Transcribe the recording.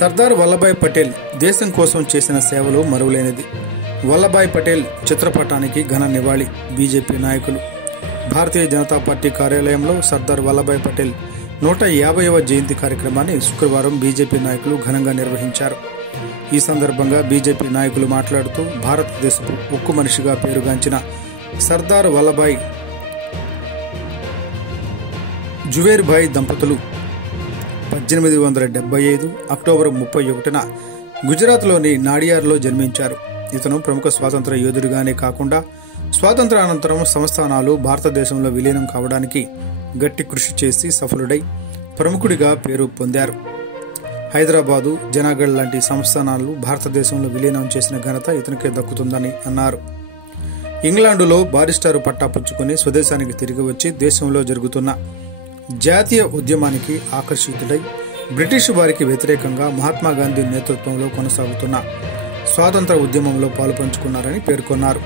సర్దార్ వల్లభాయ్ పటేల్ దేశం కోసం చేసిన సేవలు మరువలేనిది. వల్లభాయ్ పటేల్ చిత్రపటానికి ఘన నివాళి. బీజేపీ నాయకులు. భారతీయ జనతా పార్టీ కార్యాలయంలో సర్దార్ వల్లభాయ్ పటేల్ 150వ జయంతి కార్యక్రమాన్ని శుక్రవారం బీజేపీ నాయకులు ఘనంగా నిర్వహించారు. ఈ సందర్భంగా బీజేపీ నాయకులు మాట్లాడుతూ భారతదేశపు ఉక్కు మనిషిగా పేరుగాంచిన సర్దార్ వల్లభాయ్ జువేర్భాయ్ దంపతులు 1875 అక్టోబర్ 31న గుజరాత్లోని నాడియాడ్లో జన్మించారు. ఇతను ప్రముఖ స్వాతంత్ర యోధుడిగానే కాకుండా స్వాతంత్రానంతరం సంస్థానాలు భారతదేశంలో విలీనం కావడానికి గట్టి కృషి చేసి సఫలుడై ప్రముఖుడిగా పేరు పొందారు. హైదరాబాదు, జనాగఢ్ లాంటి సంస్థానాలు భారతదేశంలో విలీనం చేసిన ఘనత ఇతనికే దక్కుతుందని అన్నారు. ఇంగ్లాండులో బారిస్టారు పట్టా పుచ్చుకుని స్వదేశానికి తిరిగి వచ్చి దేశంలో జరుగుతున్న జాతీయ ఉద్యమానికి ఆకర్షితుడై బ్రిటిష్ వారికి వ్యతిరేకంగా మహాత్మా గాంధీ నేతృత్వంలో కొనసాగుతున్న స్వాతంత్ర ఉద్యమంలో పాలుపంచుకున్నారని పేర్కొన్నారు.